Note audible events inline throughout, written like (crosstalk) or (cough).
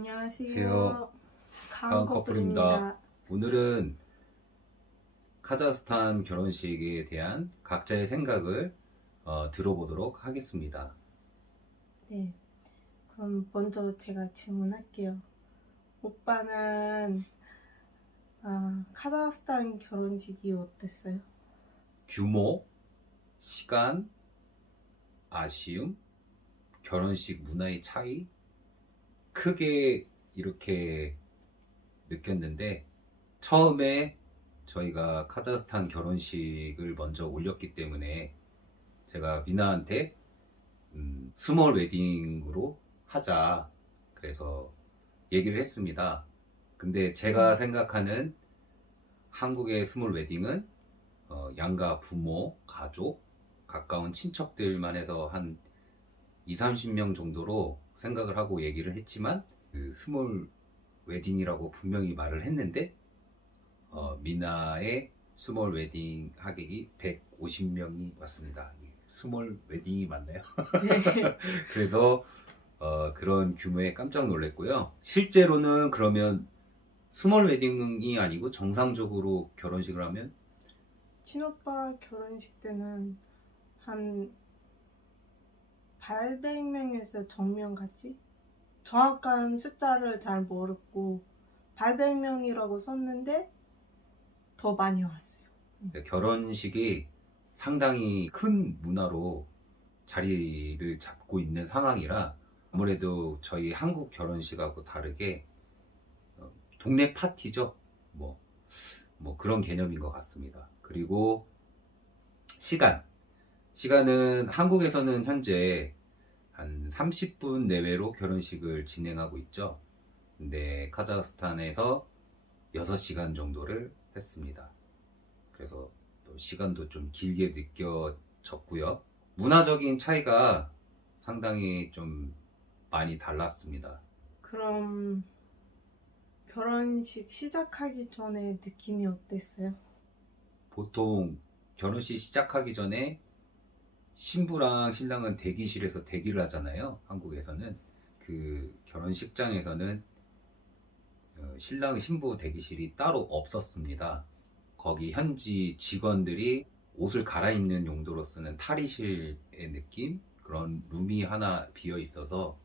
안녕하세요. 안녕하세요. 가은. 커플입니다. 오늘은 카자흐스탄 결혼식에 대한 각자의 생각을 어, 들어보도록 하겠습니다. 네. 그럼 먼저 제가 질문할게요. 오빠는 아, 카자흐스탄 결혼식이 어땠어요? 규모, 시간, 아쉬움, 결혼식 문화의 차이 크게 이렇게 느꼈는데 처음에 저희가 카자흐스탄 결혼식을 먼저 올렸기 때문에 제가 미나한테 음, 스몰 웨딩으로 하자 그래서 얘기를 했습니다. 근데 제가 생각하는 한국의 스몰 웨딩은 어, 양가 부모, 가족, 가까운 친척들만 해서 한 2, 30명 정도로 생각을 하고 얘기를 했지만 그 스몰 웨딩이라고 분명히 말을 했는데 어, 미나의 스몰 웨딩 하객이 150명이 왔습니다. 이 스몰 웨딩이 맞나요? 네. (laughs) 그래서 어, 그런 규모에 깜짝 놀랐고요. 실제로는 그러면 스몰 웨딩이 아니고 정상적으로 결혼식을 하면 친오빠 결혼식 때는 한 800명에서 정명같이 정확한 숫자를 잘 모르고 800명이라고 썼는데 더 많이 왔어요. 결혼식이 상당히 큰 문화로 자리를 잡고 있는 상황이라 아무래도 저희 한국 결혼식하고 다르게 어, 동네 파티죠. 뭐, 뭐 그런 개념인 것 같습니다. 그리고 시간. 시간은 한국에서는 현재 한 30분 내외로 결혼식을 진행하고 있죠. 근데 카자흐스탄에서 6시간 정도를 했습니다. 그래서 또 시간도 좀 길게 느껴졌고요. 문화적인 차이가 상당히 좀 많이 달랐습니다. 그럼 결혼식 시작하기 전에 느낌이 어땠어요? 보통 결혼식 시작하기 전에 신부랑 신랑은 대기실에서 대기를 하잖아요. 한국에서는 그 결혼식장에서는 어, 신랑 신부 대기실이 따로 없었습니다. 거기 현지 직원들이 옷을 갈아입는 용도로 쓰는 탈의실의 느낌 그런 룸이 하나 비어 있어서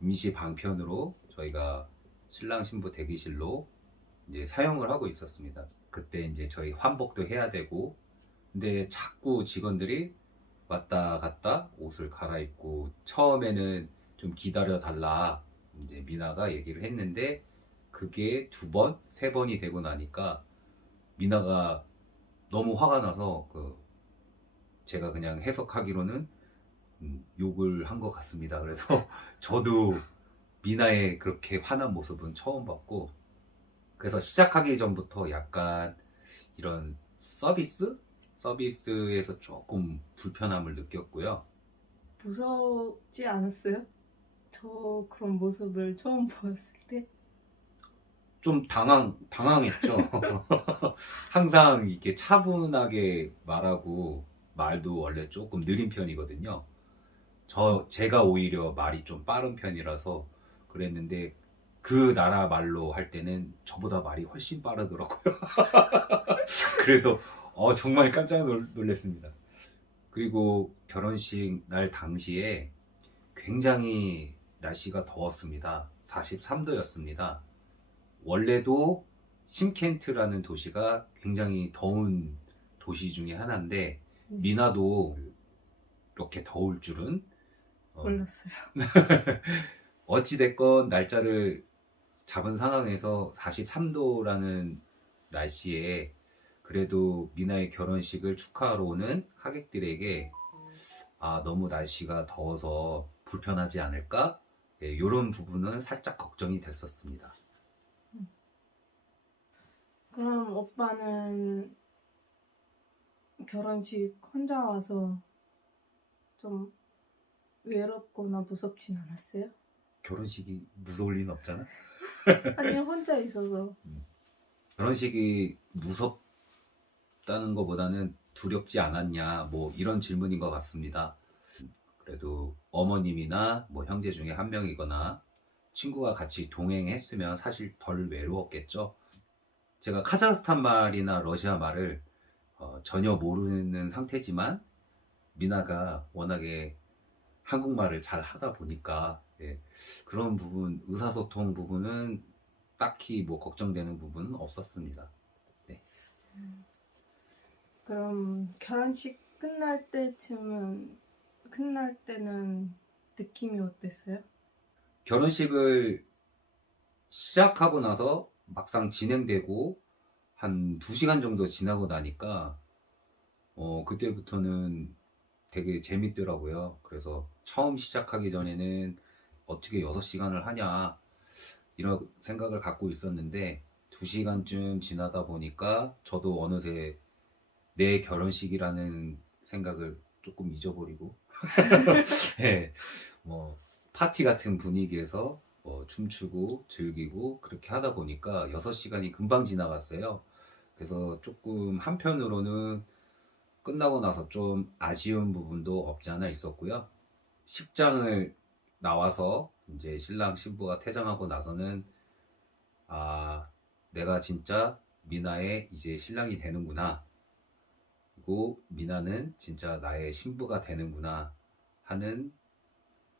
임시 방편으로 저희가 신랑 신부 대기실로 이제 사용을 하고 있었습니다. 그때 이제 저희 환복도 해야 되고 근데 자꾸 직원들이 왔다 갔다 옷을 갈아입고 처음에는 좀 기다려 달라 이제 미나가 얘기를 했는데 그게 두 번, 세 번이 되고 나니까 미나가 너무 화가 나서 그 제가 그냥 해석하기로는 음, 욕을 한 것 같습니다. 그래서 (laughs) 저도 미나의 그렇게 화난 모습은 처음 봤고 그래서 시작하기 전부터 약간 이런 서비스? 서비스에서 조금 불편함을 느꼈고요. 무섭지 않았어요? 저 그런 모습을 처음 보았을 때 좀 당황, 당황했죠. (laughs) 항상 이렇게 차분하게 말하고 말도 원래 조금 느린 편이거든요. 저, 제가 오히려 말이 좀 빠른 편이라서 그랬는데 그 나라 말로 할 때는 저보다 말이 훨씬 빠르더라고요. (laughs) 그래서 어, 정말 깜짝 놀- 놀랐습니다. 그리고 결혼식 날 당시에 굉장히 날씨가 더웠습니다. 43도였습니다. 원래도 심켄트라는 도시가 굉장히 더운 도시 중에 하나인데 미나도 이렇게 더울 줄은 어, 몰랐어요. (laughs) 어찌됐건 날짜를 잡은 상황에서 43도라는 날씨에 그래도 미나의 결혼식을 축하하러 오는 하객들에게 아 너무 날씨가 더워서 불편하지 않을까 이런 부분은 살짝 걱정이 됐었습니다. 그럼 오빠는 결혼식 혼자 와서 좀 외롭거나 무섭진 않았어요? 결혼식이 무서울 리는 없잖아. (laughs) 아니 혼자 있어서 결혼식이 무섭 다는 것보다는 두렵지 않았냐 뭐 이런 질문인 것 같습니다. 그래도 어머님이나 뭐 형제 중에 한 명이거나 친구가 같이 동행했으면 사실 덜 외로웠겠죠. 제가 카자흐스탄 말이나 러시아 말을 어, 전혀 모르는 상태지만 미나가 워낙에 한국말을 잘 하다 보니까 예, 그런 부분 의사소통 부분은 딱히 뭐 걱정되는 부분은 없었습니다. 그럼 결혼식 끝날 때쯤은 끝날 때는 느낌이 어땠어요? 결혼식을 시작하고 나서 막상 진행되고 한 2시간 정도 지나고 나니까 어 그때부터는 되게 재밌더라고요. 그래서 처음 시작하기 전에는 어떻게 6시간을 하냐 이런 생각을 갖고 있었는데 2시간쯤 지나다 보니까 저도 어느새 내 결혼식이라는 생각을 조금 잊어버리고 (laughs) 예, 뭐 파티 같은 분위기에서 뭐 춤추고 즐기고 그렇게 하다 보니까 6시간이 금방 지나갔어요. 그래서 조금 한편으로는 끝나고 나서 좀 아쉬운 부분도 없지 않아 있었고요. 식장을 나와서 이제 신랑 신부가 퇴장하고 나서는 아, 내가 진짜 미나의 이제 신랑이 되는구나. 그리고 미나는 진짜 나의 신부가 되는구나 하는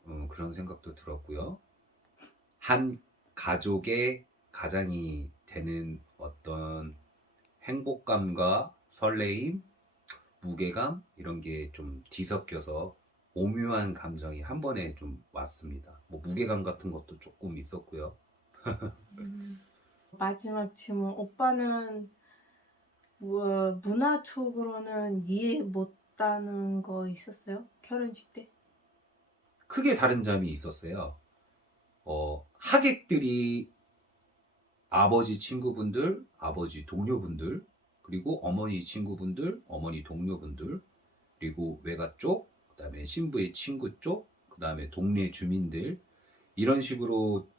음, 그런 생각도 들었고요. 한 가족의 가장이 되는 어떤 행복감과 설레임, 무게감 이런 게 좀 뒤섞여서 오묘한 감정이 한 번에 좀 왔습니다. 뭐 무게감 같은 것도 조금 있었고요. 마지막 질문. 오빠는 뭐, 문화 쪽으로는 이해 못하는 거 있었어요? 결혼식 때? 크게 다른 점이 있었어요. 어, 하객들이 아버지 친구분들, 아버지 동료분들, 그리고 어머니 친구분들, 어머니 동료분들, 그리고 외가 쪽, 그 다음에 신부의 친구 쪽, 그 다음에 동네 주민들, 이런 식으로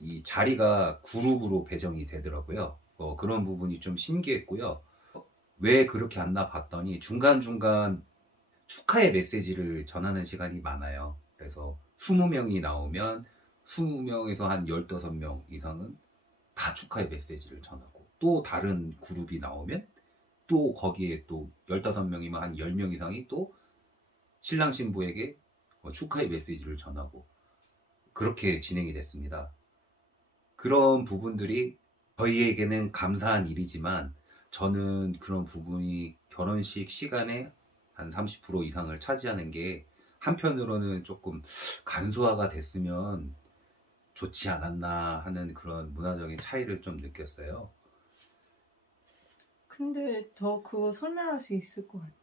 이 자리가 그룹으로 배정이 되더라고요. 어, 그런 부분이 좀 신기했고요. 왜 그렇게 안나 봤더니 중간중간 축하의 메시지를 전하는 시간이 많아요. 그래서 20명이 나오면 20명에서 한 15명 이상은 다 축하의 메시지를 전하고 또 다른 그룹이 나오면 또 거기에 또 15명이면 한 10명 이상이 또 신랑 신부에게 어, 축하의 메시지를 전하고 그렇게 진행이 됐습니다. 그런 부분들이 저희에게는 감사한 일이지만 저는 그런 부분이 결혼식 시간에 한 30% 이상을 차지하는 게 한편으로는 조금 간소화가 됐으면 좋지 않았나 하는 그런 문화적인 차이를 좀 느꼈어요. 근데 저 그거 설명할 수 있을 것 같아.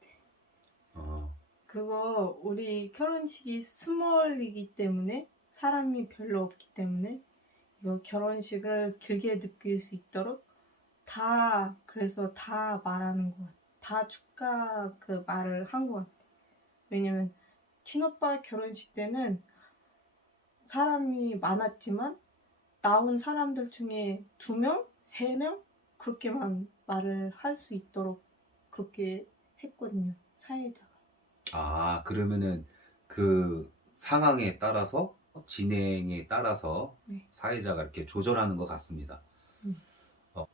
어, 그거 우리 결혼식이 스몰이기 때문에 사람이 별로 없기 때문에 결혼식을 길게 느낄 수 있도록 다 그래서 다 말하는 것 같아. 다 축가 그 말을 한 것 같아. 왜냐면 친오빠 결혼식 때는 사람이 많았지만 나온 사람들 중에 두 명, 세 명 그렇게만 말을 할 수 있도록 그렇게 했거든요. 사회자가. 아, 그러면은 그 상황에 따라서 진행에 따라서 네. 사회자가 이렇게 조절하는 것 같습니다. 음. 어,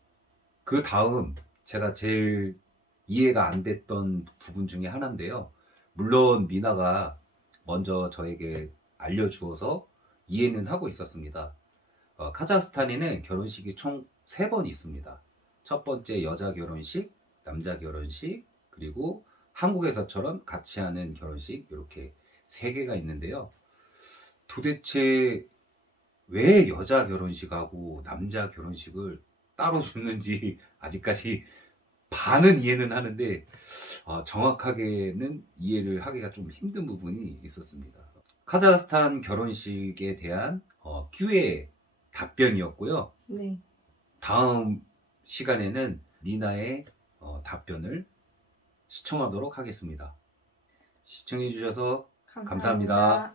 그 다음 제가 제일 이해가 안 됐던 부분 중에 하나인데요. 물론 미나가 먼저 저에게 알려주어서 이해는 하고 있었습니다. 어, 카자흐스탄에는 결혼식이 총세번 있습니다. 첫 번째 여자 결혼식, 남자 결혼식, 그리고 한국에서처럼 같이 하는 결혼식 이렇게 세 개가 있는데요. 도대체 왜 여자 결혼식하고 남자 결혼식을 따로 (laughs) 주는지 아직까지 반은 이해는 하는데 어, 정확하게는 이해를 하기가 좀 힘든 부분이 있었습니다. 카자흐스탄 결혼식에 대한 어, Q&A 답변이었고요. 네. 다음 시간에는 미나의 어, 답변을 시청하도록 하겠습니다. 시청해주셔서 감사합니다.